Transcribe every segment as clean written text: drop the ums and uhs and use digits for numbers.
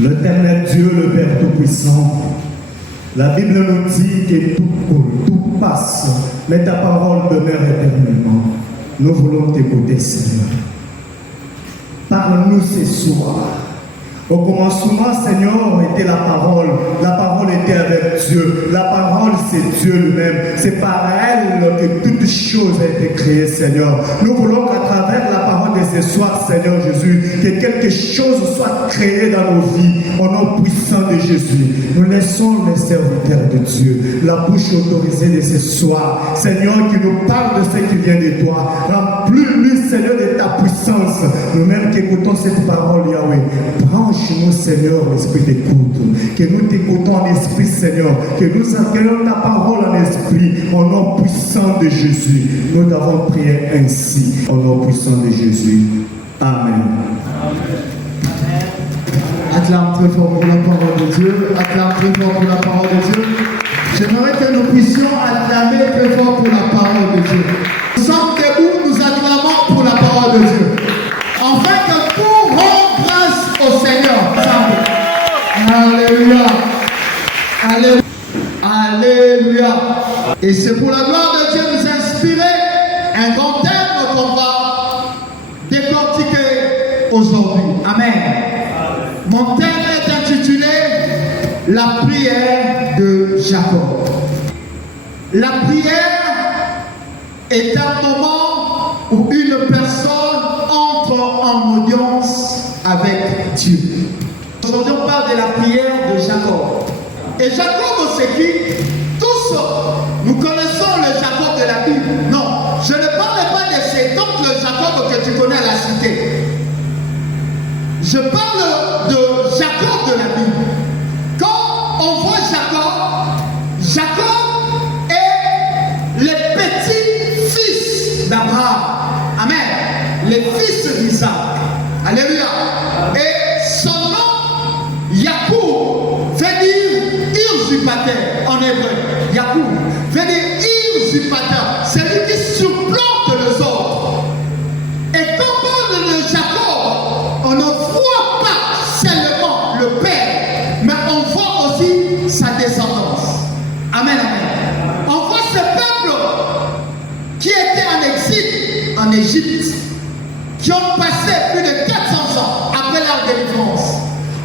L'Éternel Dieu, le Père Tout-Puissant, la Bible nous dit que tout coule, tout passe, mais ta parole demeure éternellement. Nous voulons t'écouter, Seigneur. Parle-nous ce soir. Au commencement, Seigneur, était la parole. La parole était avec Dieu. La parole, c'est Dieu lui-même. C'est par elle que toute chose a été créée, Seigneur. Nous voulons qu'à travers la parole de ce soir, Seigneur Jésus, que quelque chose soit créé dans nos vies, au nom puissant de Jésus. Nous laissons les serviteurs de Dieu, la bouche autorisée de ce soir, Seigneur, qui nous parle de ce qui vient de toi. Remplis-nous, Seigneur, de ta puissance. Nous-mêmes qui écoutons cette parole, Yahweh, branche-nous, Seigneur, l'esprit d'écoute. Que nous t'écoutons en esprit, Seigneur. Que nous accueillons ta parole en esprit, au nom puissant de Jésus. Nous t'avons prié ainsi, au nom puissant de Jésus. Amen. Acclame très fort pour la parole de Dieu. Acclame très fort pour la parole de Dieu. J'aimerais que nous puissions acclamer très fort pour la parole de Dieu. Nous sommes debout, nous acclamons pour la parole de Dieu. Afin que pour rendre grâce au Seigneur. Alléluia. Alléluia. Alléluia. Et c'est pour la gloire de Dieu nous inspirer un grand thème qu'on va décortiquer aujourd'hui. Amen. Mon thème est intitulé La prière de Jacob. La prière est un moment où une personne entre en audience avec Dieu. Aujourd'hui, on parle de la prière de Jacob. Et Jacob, c'est qui? Tous, nous connaissons le Jacob de la Bible. Non, je ne parle pas de cet oncle Jacob que tu connais à la cité. Je parle de Jacob de la Bible. Quand on voit Jacob est le petit-fils d'Abraham. Amen. Les fils d'Isaac. Alléluia. Et son nom, Yacoub, veut dire usurpateur en hébreu. Yacoub veut dire usurpateur. C'est lui qui surplante les autres. Et quand on parle de Jacob, on ne voit pas seulement le père, mais on voit aussi sa descendance. Amen, amen. On voit ce peuple qui était en exil en Égypte, qui ont passé plus de 400 ans après leur délivrance.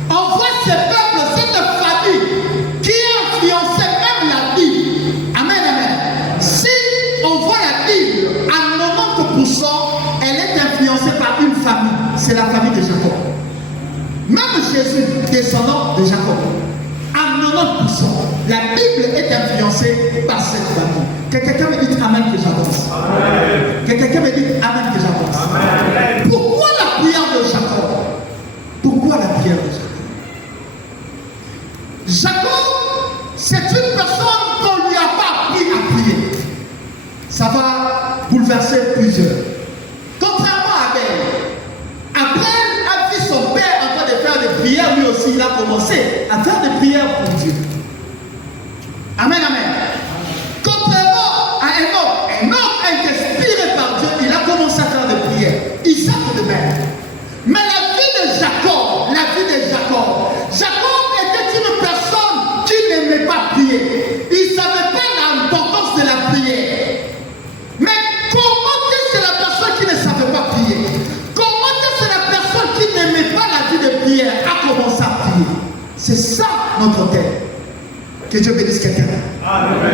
On voit ce peuple, cette famille qui a influencé même la Bible. Amen, amen. Si on voit la Bible, à 90%, elle est influencée par une famille. C'est la famille de Jacob. Même Jésus, descendant de Jacob. À 90%, la Bible est influencée par cette famille. Que quelqu'un me dise Amen que j'avance. Que quelqu'un me dise Amen que j'avance. Pourquoi la prière de Jacob? Pourquoi la prière de Jacob? Jacob, c'est une personne qu'on ne lui a pas appris à prier. Ça va bouleverser plusieurs. Contrairement à Abel. Abel a vu son père en train de faire des prières, lui aussi il a commencé à faire des prières pour Dieu. Amen, amen. Contrairement à Enoch a été inspiré par Dieu, il a commencé à faire des prières. Isaac de même. Mais la vie de Jacob était une personne qui n'aimait pas prier. Il ne savait pas l'importance de la prière. Mais comment est-ce que la personne qui ne savait pas prier, comment est-ce que la personne qui n'aimait pas la vie de prière a commencé à prier? C'est ça notre thème. Que Dieu bénisse quelqu'un.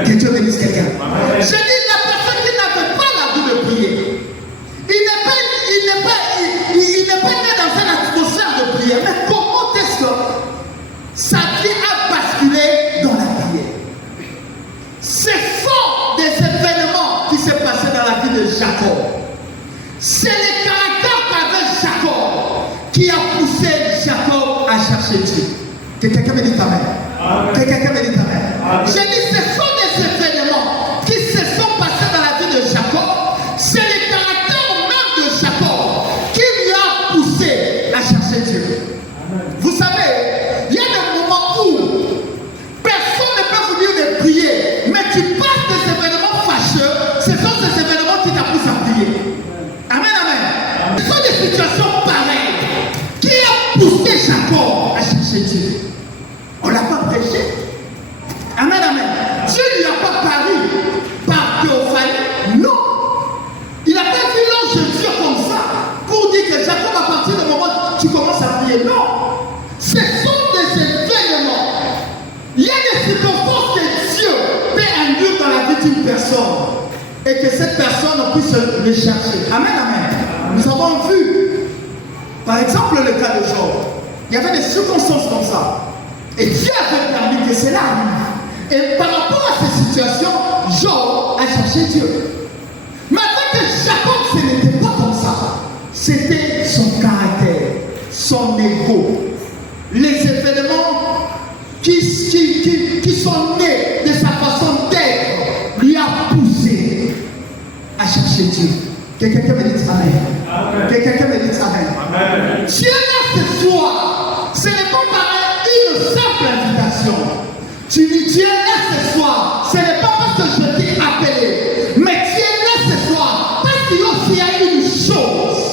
Que Dieu bénisse quelqu'un. Je dis la personne qui n'avait pas la vie de prier. Il n'est pas né dans une atmosphère de prière. Mais comment est-ce que sa vie a basculé dans la prière? C'est fort des événements qui s'est passé dans la vie de Jacob. C'est le caractère qu'avait Jacob qui a poussé Jacob à chercher Dieu. Que quelqu'un me dise Amen. Que quelqu'un me dise Amen. J'ai dit ce sont des événements qui se sont passés dans la vie de Jacob. C'est le caractère même de Jacob qui lui a poussé à chercher Dieu. Vous savez, il y a des moments où personne ne peut vous dire de prier, mais tu passes des événements fâcheux, ce sont ces événements qui t'appuient à prier. Amen, amen. Ce sont des situations pareilles qui ont poussé Jacob à chercher Dieu. avec une personne et que cette personne puisse le chercher. Amen, amen. Nous avons vu, par exemple, le cas de Job. Il y avait des circonstances comme ça. Et Dieu avait permis que cela arrive. Et par rapport à ces situations, Job a cherché Dieu. Mais avec Jacob, ce n'était pas comme ça. C'était son caractère, son ego. Les événements qui sont nés de sa façon d'être lui a poussé à chercher Dieu. Que quelqu'un me dise Amen. Que quelqu'un me dise Amen. Dieu là ce soir, ce n'est pas pareil une simple invitation. Tu dis Dieu là ce soir, ce n'est pas parce que je t'ai appelé, mais Dieu là ce soir, parce qu'il y a une chose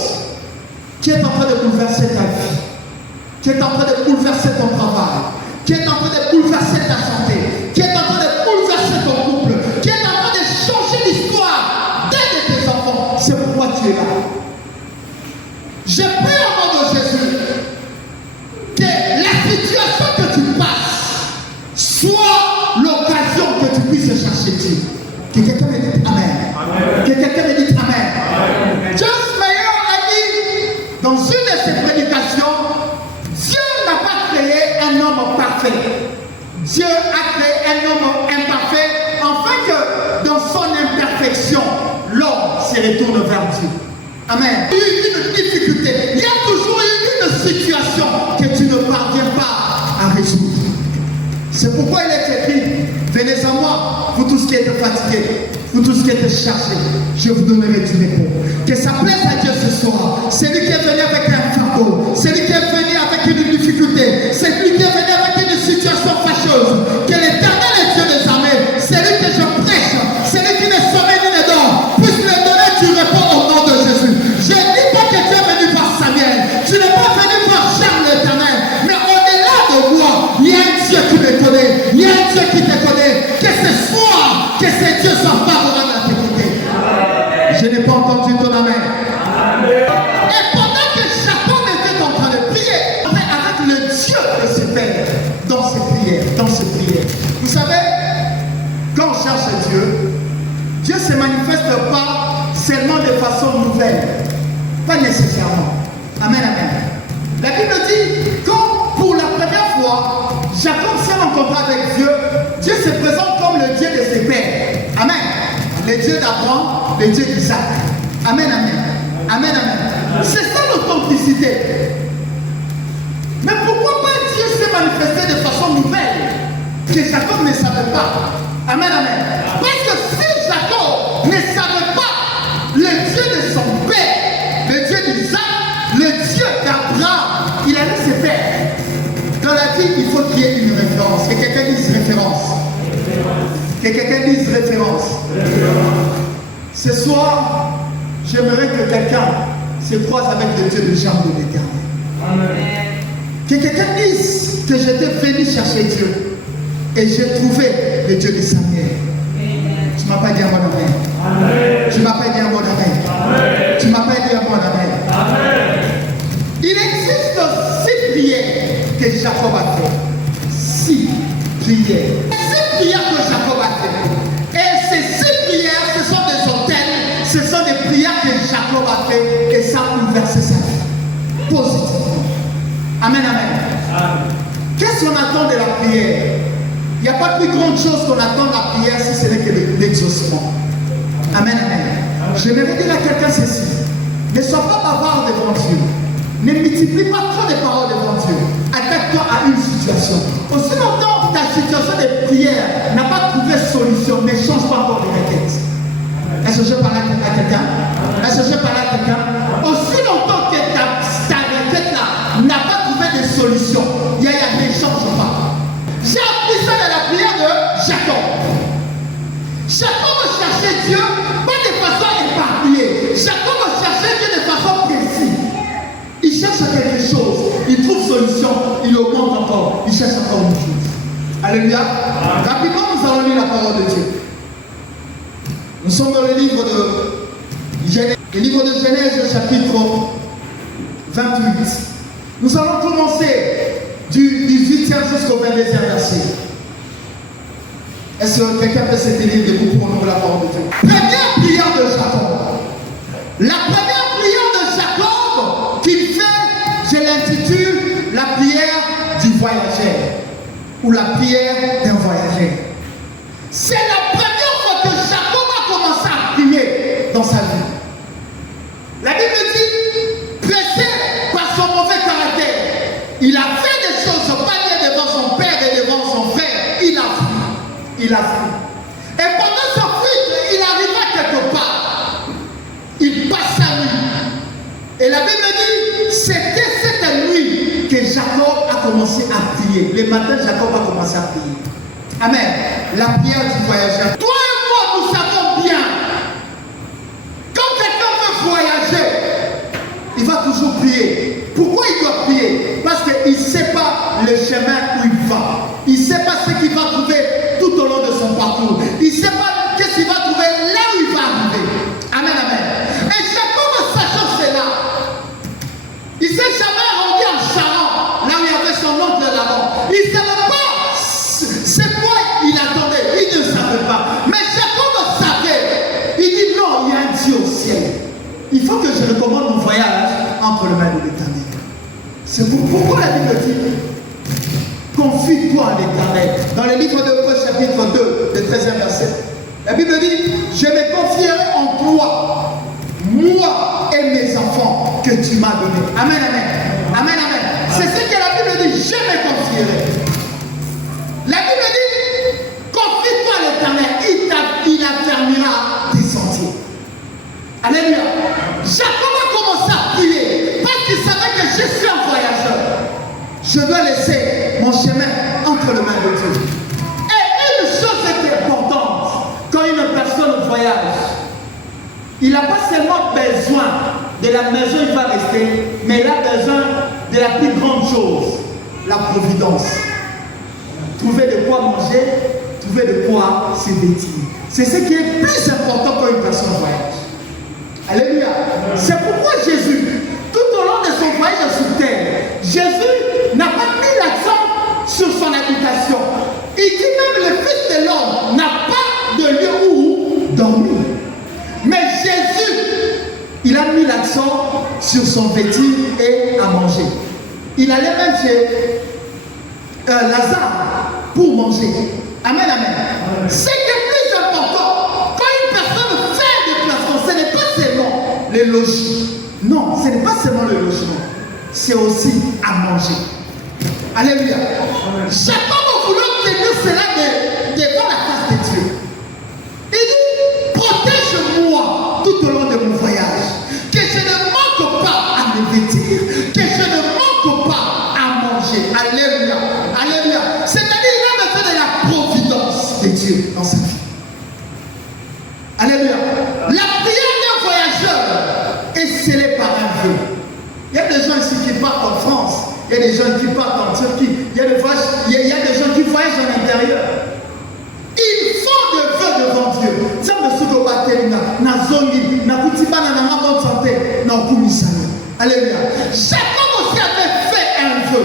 qui est en train de bouleverser ta vie, qui est en train de bouleverser ton travail, qui est en train de bouleverser ta santé, qui est en train de bouleverser ton couple, qui est en train de changer l'histoire d'un de tes enfants. C'est pourquoi tu es là. Je prie au nom de Jésus que la situation que tu passes soit l'occasion que tu puisses chercher Dieu. Que quelqu'un me dise Amen. Que quelqu'un me dise Amen. Joyce Meyer a dit dans une de ses prédications, Dieu n'a pas créé un homme parfait. Dieu a créé un homme imparfait afin que dans son imperfection, l'homme se retourne vers Dieu. Amen. Il y a eu une difficulté. Il y a toujours eu une situation que tu ne parviens pas à résoudre. C'est pourquoi il est écrit, venez à moi, vous tous qui êtes fatigués, vous tous qui êtes chargés, je vous donnerai du repos. Que ça plaise à Dieu ce soir. C'est lui qui est venu avec un fardeau, c'est lui qui est venu avec une difficulté, c'est lui qui est venu avec une situation fâcheuse. Que l'Éternel est Dieu des armées, c'est lui que je prêche, c'est lui qui ne sommeille ni ne dort, puisse lui donner du repos au nom de Jésus. Je ne dis pas que tu es venu par Samuel, tu n'es pas venu par Charles l'Éternel, mais au-delà de moi, il y a un Dieu qui me connaît, il y a un Dieu qui te connaît. Que ce soir, que ce Dieu soit favorable à tes côtés. Je n'ai pas entendu ton Amen. Et pendant que Jacob était en train de prier, avec le Dieu de ses pères, dans ses prières, vous savez, quand on cherche Dieu, Dieu ne se manifeste pas seulement de façon nouvelle, pas nécessairement. Amen, amen. La Bible dit, quand pour la première fois, Jacob s'est rencontré avec Dieu, Dieu se présente comme le Dieu de ses pères. Amen. Le Dieu d'Abraham, le Dieu d'Isaac. Amen, amen. Amen, amen. C'est ça l'authenticité. Mais pourquoi pas Dieu s'est manifesté de façon nouvelle que Jacob ne savait pas? Amen, amen. Parce que si Jacob ne savait pas le Dieu de son père, le Dieu d'Isaac, le Dieu d'Abraham, il allait se faire. Dans la vie, il faut qu'il y ait une référence. Que quelqu'un dise référence. Que quelqu'un dise référence. Ce soir, j'aimerais que quelqu'un se croise avec le Dieu de Jean de l'Éternel. Que quelqu'un dise que j'étais venu chercher Dieu et j'ai trouvé le Dieu de Samuel. Tu m'as pas dit à mon amen. Tu m'as pas dit à mon amen. Tu m'as pas dit à mon amen. Il existe 6 prières que Jacob a fait. 6 prières. 6 prières que Jacob a fait. Et ces 6 prières, ce sont des autels, ce sont des prières que Jacob a fait et ça a bouleversé sa vie. Positivement. Amen, amen. Qu'est-ce qu'on attend de la prière? Il n'y a pas plus grande chose qu'on attend de la prière si ce n'est que l'exaucement. Amen, amen. Je vais dire à quelqu'un ceci. Ne sois pas bavard devant Dieu. Ne multiplie pas trop de paroles devant Dieu. Attaque-toi à une situation. Aussi longtemps que ta situation de prière n'a pas trouvé solution, ne change pas encore de requête. Est-ce que je parle à quelqu'un? Est-ce que je parle à quelqu'un? Aussi longtemps que ta requête-là n'a pas trouvé de solution, ne change pas. J'ai appris ça dans la prière de Jacob. Jacob cherchait Dieu pas de façon éparpillée. Jacob cherchait Dieu de façon précise. Il cherche quelque chose, il trouve solution, il augmente encore, il cherche encore une chose. Alléluia. Rapidement, nous allons lire la parole de Dieu. Nous sommes dans le livre de Genèse, le livre de Genèse, chapitre 28. Nous allons commencer du 18e jusqu'au 22e verset. Est-ce que quelqu'un peut se tenir debout pour honorer la parole de Dieu? Première prière de Jacob. La première prière de Jacob qu'il fait, je l'intitule la prière du voyageur ou la prière d'un voyageur. C'est la première fois que Jacob a commencé à prier dans sa vie. La Bible dit, pressé par son mauvais caractère, il a fait des choses pas bien devant son père et devant son frère. Il a fui. Il a fui. Et pendant sa fuite, il arriva quelque part. Il passe sa nuit. Et la Bible dit, c'était cette nuit que Jacob a commencé à prier. Le matin, Jacob a commencé à prier. Amen. La prière du voyageur. Toi et moi, nous savons bien, quand quelqu'un veut voyager, il va toujours prier. Pourquoi il doit prier? Parce qu'il ne sait pas le chemin où il va. Il ne sait pas ce qu'il va trouver tout au long de son parcours. Il ne sait pas ce qu'il va trouver là où il va arriver. Amen, amen. Et Jacob, sachant cela, il ne s'est jamais rendu en Charan, là où il y avait son oncle là-bas. Il ne savait pas c'est quoi il attendait. Il ne savait pas. Mais Jacob savait. Il dit non, il y a un Dieu au ciel. Il faut que je recommande mon voyage entre les mains de l'Éternel. C'est pourquoi la Bible dit confie-toi à l'Éternel. Dans le livre de Hébreux, chapitre 2, le 13e verset, la Bible dit je me confierai en toi, moi et mes enfants que tu m'as donnés. Amen, amen. Amen, amen. C'est ce que la Bible dit, je me confierai. La Bible dit confie-toi à l'Éternel, il affermira tes sentiers. Alléluia. Jacob a commencé à prier parce qu'il savait que je suis un voyageur. Je dois laisser mon chemin entre les mains de Dieu. Et une chose est importante quand une personne voyage, il n'a pas seulement besoin de la maison où il va rester, mais il a besoin de la plus grande chose, la providence. Trouver de quoi manger, trouver de quoi se vêtir. C'est ce qui est plus important quand une personne voyage. Alléluia. C'est pourquoi Jésus, tout au long de son voyage sur terre, Jésus n'a pas mis l'accent sur son habitation. Il dit même le Fils de l'homme n'a pas de lieu où dormir. Mais Jésus, il a mis l'accent sur son vêtir et à manger. Il allait même chez Lazare pour manger. Amen, amen. Ce qui est plus important, quand une personne fait des déplacement, ce n'est pas seulement le logis. Non, ce n'est pas seulement le logement. C'est aussi à manger. Alléluia. Jacob voulait obtenir cela devant la face de Dieu. Il dit, protège-moi tout au long de mon voyage. Que je ne manque pas à me vêtir. Que je ne manque pas à manger. Alléluia. Alléluia. C'est-à-dire il a besoin de la providence de Dieu dans sa vie. Alléluia. La prière d'un voyageur est scellée par un vœu. Il y a des gens ici qui partent en France. Il y a des gens qui partent en Turquie. Il y a des gens qui voyagent en intérieur. Ils font des vœux devant Dieu. Alléluia. Jacob aussi avait fait un vœu.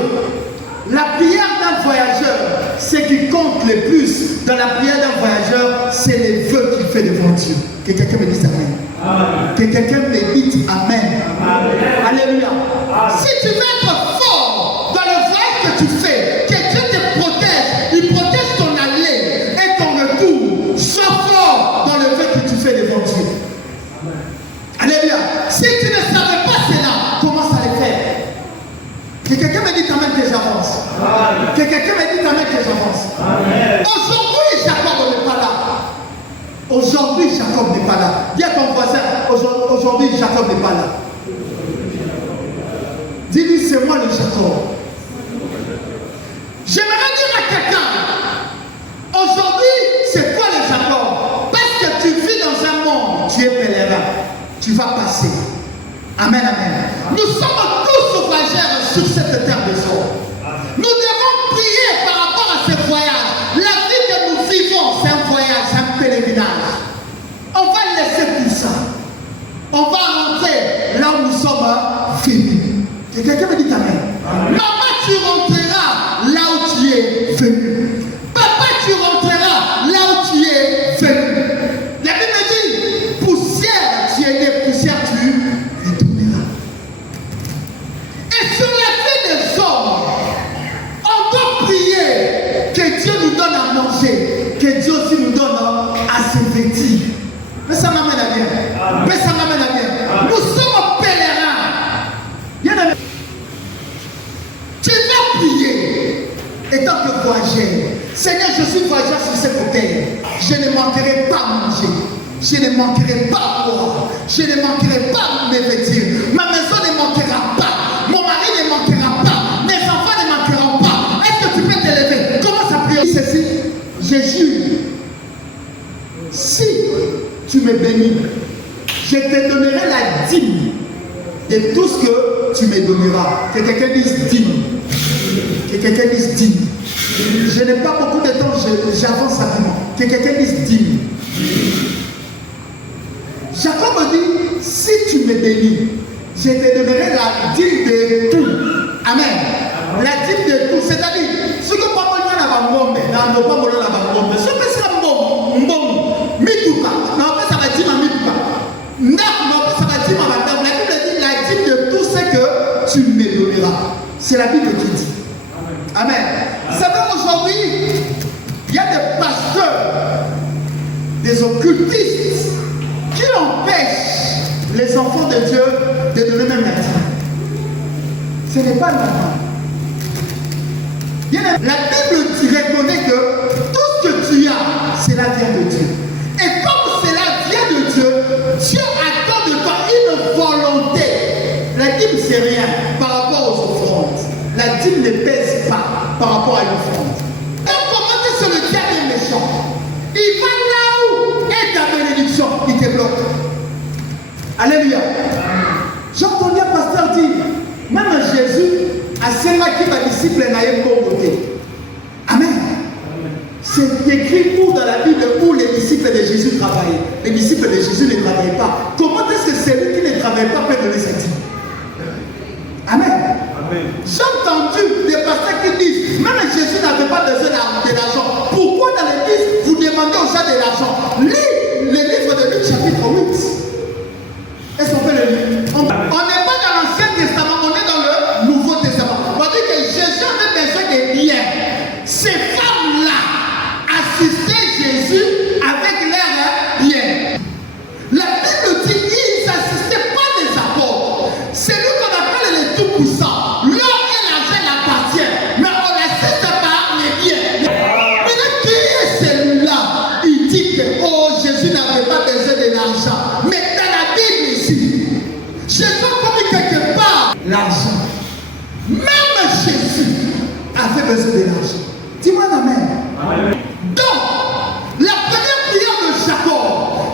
La prière d'un voyageur, ce qui compte le plus dans la prière d'un voyageur, c'est les vœux qu'il fait devant Dieu. Que quelqu'un me dise Amen. Amen. Que quelqu'un me dise Amen. Amen. Alléluia. Amen. Si tu veux être fort dans le voyage que tu fais, que Dieu te protège, il protège ton aller et ton retour. Sois fort dans le vœu que tu fais devant Dieu. Amen. Alléluia. Si tu ne savais pas cela, commence à le faire. Que quelqu'un me dise Amen que j'avance. Amen. Que quelqu'un me dise Amen que j'avance. Aujourd'hui, Jacob n'est pas là. Aujourd'hui, Jacob n'est pas là. Dis à ton voisin, aujourd'hui, Jacob n'est pas là. Dis-lui, c'est moi le Jacob. J'aimerais dire à quelqu'un, aujourd'hui, c'est toi le Jacob. Parce que tu vis dans un monde, tu es pèlerin. Tu vas passer. Amen, amen. Nous sommes tous voyageurs sur cette terre de sol. Nous devons prier par rapport à ce voyage. La vie que nous vivons, c'est un voyage, c'est un pèlerinage. On va laisser tout ça. On va rentrer là où nous sommes venus. Et quelqu'un me dit Amen. Maman, tu rentreras là où tu es venu. Papa, tu rentreras là désir. Mais ça m'amène à bien. Mais ça m'amène à bien. Nous sommes pèlerins. Bien-aimé, tu vas prier étant que voyageur. Seigneur, je suis voyageur sur cette terre. Je ne manquerai pas à manger. Je ne manquerai pas à boire. Je ne manquerai pas à me vêtir. Ma maison ne manquera pas. Mon mari ne manquera pas. Mes enfants ne manqueront pas. Est-ce que tu peux t'élever? Commence à prier ceci. Je jure. Si tu me bénis, je te donnerai la dîme de tout ce que tu me donneras. Que quelqu'un dise dîme. Que quelqu'un dise dîme. Je n'ai pas beaucoup de temps, j'avance rapidement. Que quelqu'un dise dîme. Jacob me dit, si tu me bénis, je te donnerai la dîme de tout. Amen. La dîme de tout. C'est-à-dire, ce que papa lui a la bombe, dans le pommes la bombe, ce que c'est la bombe, mituka. Non, ça va dire ma mituka. Non, ça va dire ma table. La Bible dit la dîme de tout ce que tu me donneras. C'est la Bible qui dit. Amen. Vous savez, aujourd'hui, il y a des pasteurs, des occultistes, qui empêchent les enfants de Dieu de donner même la dîme. Ce n'est pas normal. La Bible reconnaît que tout ce que tu as, cela vient de Dieu. Et comme cela vient de Dieu, Dieu attend de toi une volonté. La dîme, c'est rien par rapport aux offrandes. La dîme ne pèse pas par rapport à une offrande. Donc, comment tu sur le diable méchant? Il va là où est ta bénédiction, il te bloque. Alléluia. J'ai entendu un pasteur dire, même Jésus a sémaqué ma disciple n'a pas côté. Amen. C'est écrit où dans la Bible où les disciples de Jésus travaillaient. Les disciples de Jésus ne travaillaient pas. Comment est-ce que celui qui ne travaille pas peut donner sa dîme? Amen. J'ai entendu des pasteurs qui disent, même Jésus n'avait pas besoin de l'argent. Pourquoi dans l'église vous demandez aux gens de l'argent? Lis le livre de Luc chapitre 8. Est-ce qu'on peut le lire? On n'est pas dans l'Ancien Testament, on est dans le Nouveau Testament. On dit que Jésus avait besoin de biens. Ces femmes-là assistaient Jésus avec leurs biens. La Bible dit qu'ils n'assistaient pas des apôtres. C'est lui qu'on appelle le tout-puissant. L'or et l'argent l'appartient, mais on l'assiste par les biens. Mais qui est celui-là? Il dit que oh, Jésus n'avait pas besoin de l'argent. Mais dans la Bible ici, Jésus a mis quelque part l'argent. Même Jésus avait besoin de l'argent. Dis-moi amen. Amen. Donc, la première prière de Jacob,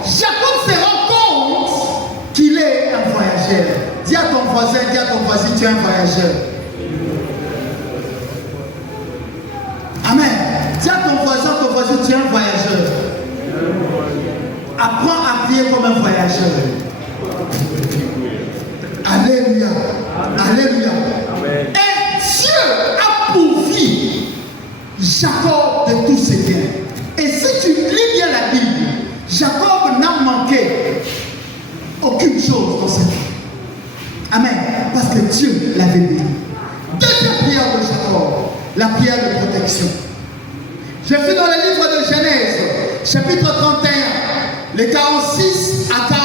Jacob se rend compte qu'il est un voyageur. Dis à ton voisin, tu es un voyageur. Amen. Dis à ton voisin, tu es un voyageur. Apprends à prier comme un voyageur. Alléluia. Alléluia. Amen. Et Dieu a pourvu Jacob de tous ses biens. Et si tu lis bien la Bible, Jacob n'a manqué aucune chose dans cette vie. Amen. Parce que Dieu l'avait béni. Deuxième prière de Jacob, la prière de protection. Je suis dans le livre de Genèse, chapitre 31, les 46 à 49.